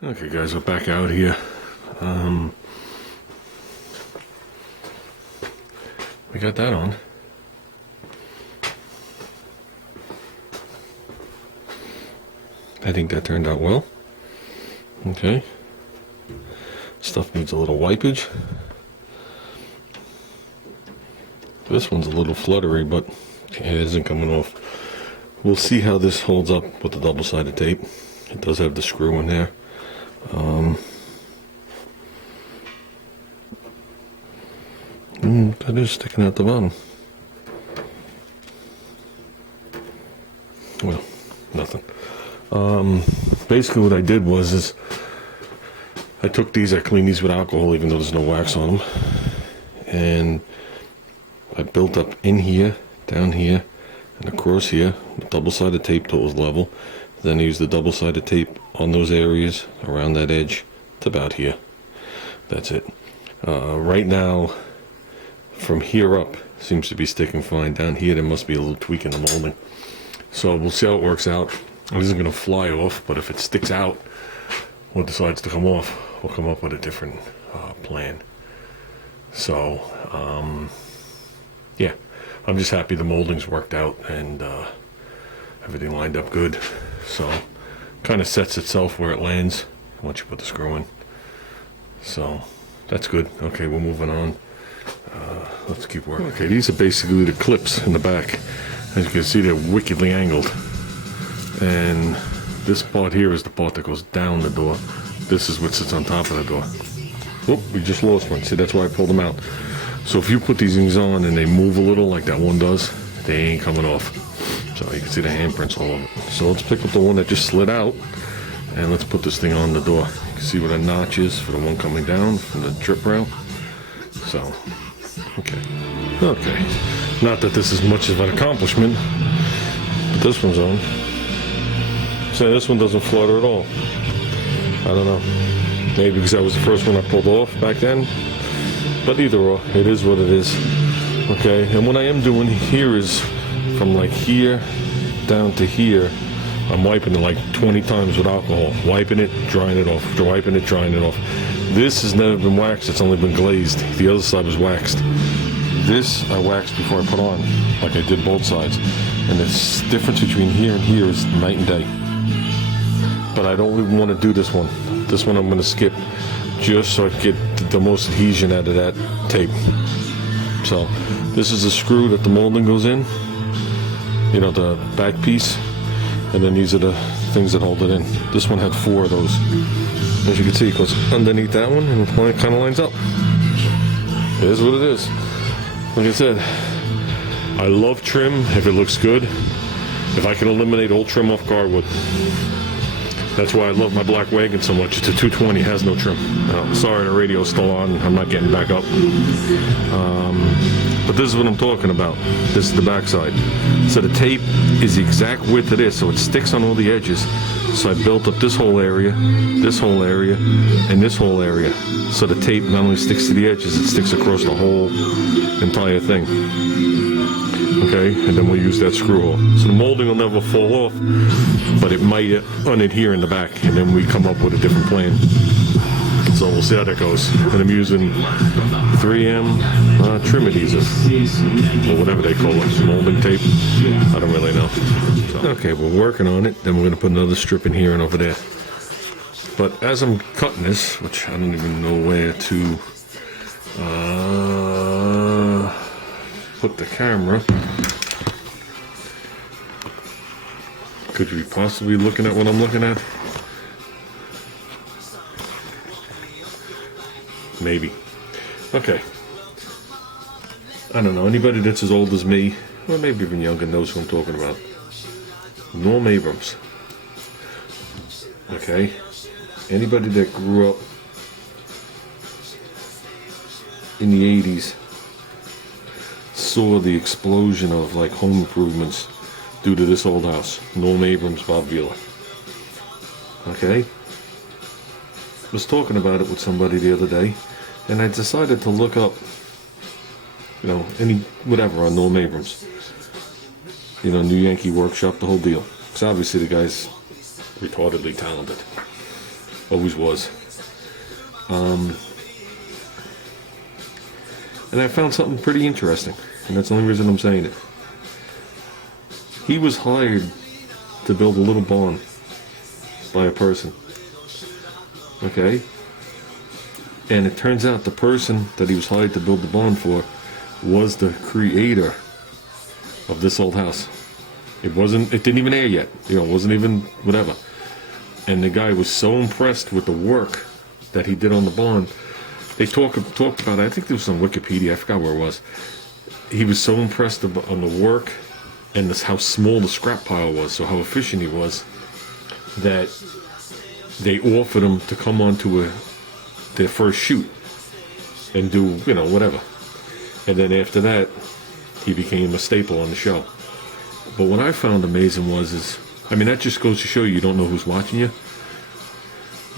Okay guys, we're back out here. We got that on. I think that turned out well. Okay. Stuff needs a little wipage. This one's a little fluttery, but it isn't coming off. We'll see how this holds up with the double-sided tape. It does have the screw in there. That is sticking out the bottom. Well, nothing. Basically what I did was I took these, I cleaned these with alcohol even though there's no wax on them, and I built up in here, down here, and across here with double-sided tape till it was level. Then I used the double-sided tape on those areas around that edge to about here. That's it. Right now, from here up, seems to be sticking fine. Down here, there must be a little tweak in the molding. So we'll see how it works out. It isn't going to fly off, but if it sticks out or decides to come off, we'll come up with a different plan. So, yeah, I'm just happy the molding's worked out and everything lined up good. So, kind of sets itself where it lands once you put the screw in. So, that's good. Okay, we're moving on. Let's keep working. Okay, these are basically the clips in the back. As you can see, they're wickedly angled. And this part here is the part that goes down the door. This is what sits on top of the door. Whoop, we just lost one. See, that's why I pulled them out. So if you put these things on and they move a little like that one does, they ain't coming off. So you can see the handprints all over it. So let's pick up the one that just slid out and let's put this thing on the door. You can see where the notch is for the one coming down from the trip rail. So, okay. Not that this is much of an accomplishment, but this one's on. So this one doesn't flutter at all. I don't know. Maybe because that was the first one I pulled off back then. But either or, it is what it is. Okay, and what I am doing here is from like here down to here, I'm wiping it like 20 times with alcohol. Wiping it, drying it off. Wiping it, drying it off. This has never been waxed, it's only been glazed. The other side was waxed. This I waxed before I put on, like I did both sides. And the difference between here and here is night and day. But I don't even want to do this one. This one I'm going to skip just so I can get the most adhesion out of that tape. So this is the screw that the molding goes in, you know, the back piece, and then these are the things that hold it in. This one had 4 of those. As you can see, it goes underneath that one and it kind of lines up. It is what it is. Like I said, I love trim if it looks good. If I can eliminate old trim off car, I would. That's why I love my black wagon so much. It's a 220, has no trim. Sorry, the radio's still on. I'm not getting back up. But this is what I'm talking about. This is the backside. So the tape is the exact width of this, so it sticks on all the edges. So I built up this whole area, and this whole area. So the tape not only sticks to the edges, it sticks across the whole entire thing. Okay, and then we'll use that screw hole. So the molding will never fall off, but it might unadhere in the back, and then we come up with a different plan. So we'll see how that goes. And I'm using 3M trim adhesive, or whatever they call it, molding tape. I don't really know. So, okay, we're working on it. Then we're going to put another strip in here and over there. But as I'm cutting this, which I don't even know where to put the camera. Could you be possibly looking at what I'm looking at? Maybe. Okay. I don't know. Anybody that's as old as me, or maybe even younger, knows who I'm talking about. Norm Abrams. Okay. Anybody that grew up in the 80s saw the explosion of like home improvements due to this old house. Norm Abrams, Bob Vila. Okay. Was talking about it with somebody the other day, and I decided to look up, you know, whatever on Norm Abrams. You know, New Yankee Workshop, the whole deal. Because obviously the guy's retardedly talented. Always was. And I found something pretty interesting, and that's the only reason I'm saying it. He was hired to build a little barn by a person. Okay? And it turns out the person that he was hired to build the barn for was the creator of this old house. It didn't even air yet. It wasn't even whatever. And the guy was so impressed with the work that he did on the barn. They talked about it. I think this was on Wikipedia. I forgot where it was. He was so impressed on the work and how small the scrap pile was, so how efficient he was, that they offered him to come onto their first shoot and do, whatever. And then after that, he became a staple on the show. But what I found amazing that just goes to show you don't know who's watching you.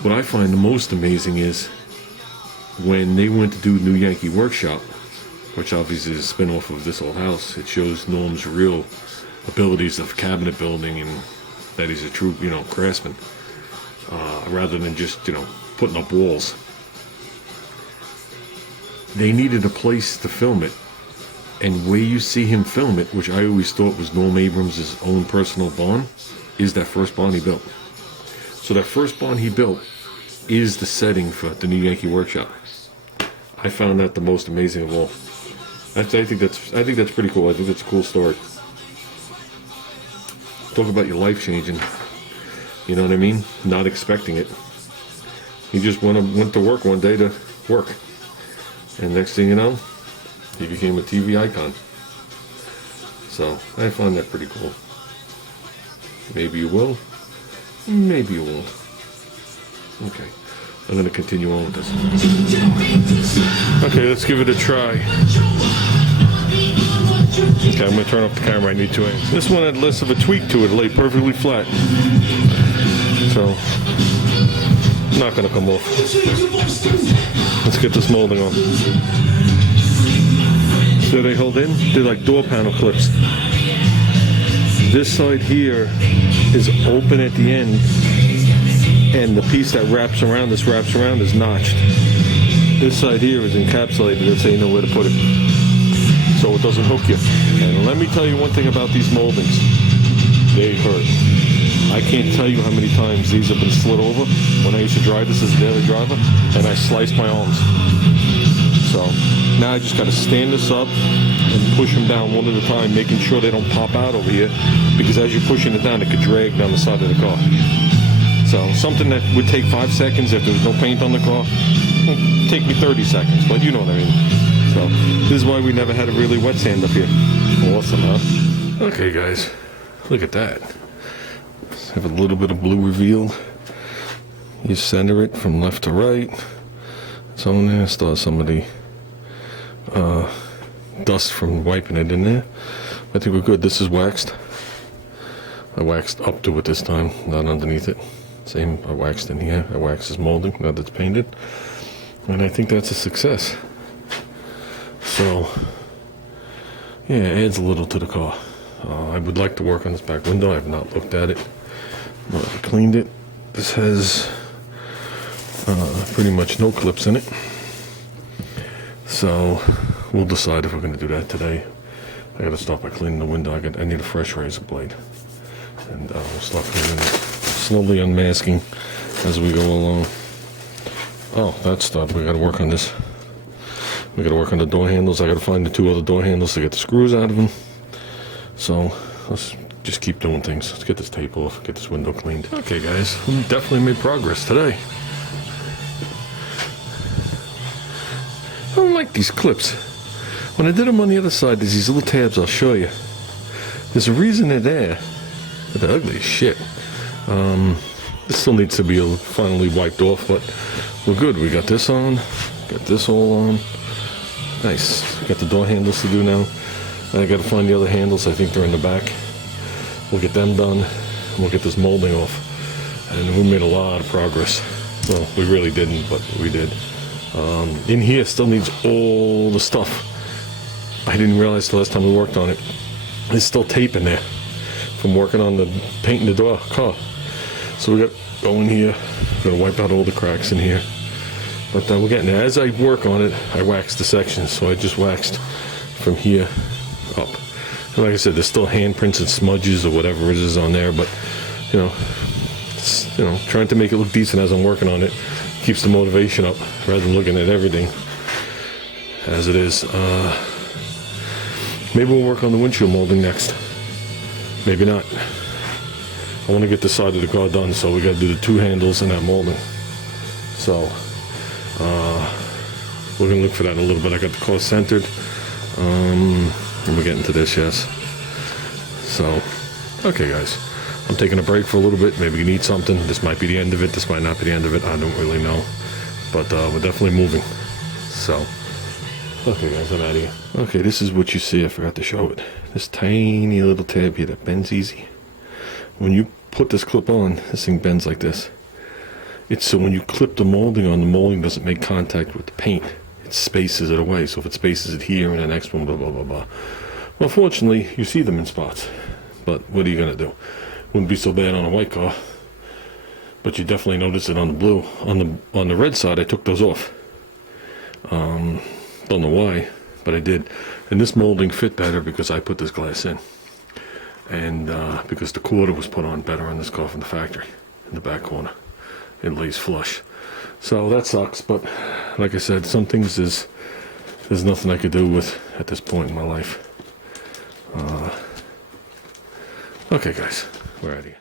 What I find the most amazing is when they went to do New Yankee Workshop, which obviously is a spin-off of This Old House. It shows Norm's real abilities of cabinet building and that he's a true, craftsman, rather than just, putting up walls. They needed a place to film it, and where you see him film it, which I always thought was Norm Abrams' own personal barn, is that first barn he built. So that first barn he built is the setting for the New Yankee Workshop. I found that the most amazing of all. I think that's pretty cool. I think that's a cool story. Talk about your life changing. You know what I mean? Not expecting it. He just went to work one day to work, and next thing you know, he became a TV icon. So I find that pretty cool. Maybe you will. Maybe you won't. Okay. I'm going to continue on with this. Okay, let's give it a try. Okay, I'm going to turn off the camera. I need to. This one had less of a tweak to it. It lay perfectly flat. So, not going to come off. Let's get this molding on. So they hold in? They're like door panel clips. This side here is open at the end, and the piece that wraps around is notched. This side here is encapsulated, that's how you know where to put it, so it doesn't hook you. And let me tell you one thing about these moldings. They hurt. I can't tell you how many times these have been slid over when I used to drive this as a daily driver, and I sliced my arms. So now I just got to stand this up and push them down one at a time, making sure they don't pop out over here, because as you're pushing it down, it could drag down the side of the car. So something that would take 5 seconds if there was no paint on the car will take me 30 seconds, but you know what I mean. So this is why we never had a really wet sand up here. Awesome, huh? Okay, guys, look at that. Let's have a little bit of blue revealed. You center it from left to right. So I'm going to start some of the dust from wiping it in there. I think we're good. This is waxed. I waxed up to it this time, not underneath it. Same, I waxed in here. I waxed this molding, now that's painted. And I think that's a success. So, yeah, it adds a little to the car. I would like to work on this back window. I have not looked at it. But I cleaned it. This has pretty much no clips in it. So, we'll decide if we're going to do that today. I got to start by cleaning the window. I need a fresh razor blade. And we'll start cleaning it. Slowly unmasking as we go along. Oh, that's done. We got to work on this. We got to work on the door handles. I got to find the 2 other door handles to get the screws out of them. So let's just keep doing things. Let's get this tape off. Get this window cleaned. Okay, guys, we definitely made progress today. I don't like these clips. When I did them on the other side, there's these little tabs. I'll show you. There's a reason they're there. But they're ugly as shit. This still needs to be finally wiped off, but we're good. We got this on, got this all on. Nice. Got the door handles to do now. I got to find the other handles. I think they're in the back. We'll get them done. We'll get this molding off. And we made a lot of progress. Well, we really didn't, but we did. In here still needs all the stuff. I didn't realize the last time we worked on it. There's still tape in there from working on the painting the car. So we got going here. Gonna wipe out all the cracks in here. But we're getting there. As I work on it, I wax the sections. So I just waxed from here up. And like I said, there's still handprints and smudges or whatever it is on there, but trying to make it look decent as I'm working on it keeps the motivation up rather than looking at everything as it is. Maybe we'll work on the windshield molding next. Maybe not. I want to get the side of the car done, so we got to do the two handles and that molding. So we're gonna look for that in a little bit. I got the car centered. And we're getting to this, yes. So, okay, guys. I'm taking a break for a little bit. Maybe you need something. This might be the end of it. This might not be the end of it. I don't really know. But we're definitely moving. So, okay, guys, I'm out of here. Okay, this is what you see. I forgot to show it. This tiny little tab here that bends easy. When you put this clip on, this thing bends like this. It's so when you clip the molding on, the molding doesn't make contact with the paint. It spaces it away. So if it spaces it here and the next one, blah, blah, blah, blah. Well, fortunately, you see them in spots. But what are you going to do? Wouldn't be so bad on a white car. But you definitely notice it on the blue. On the red side, I took those off. Don't know why, but I did. And this molding fit better because I put this glass in. And because the quarter was put on better on this car from the factory. In the back corner. It lays flush. So that sucks, but like I said, some things there's nothing I could do with at this point in my life. Okay, guys, we're out of here.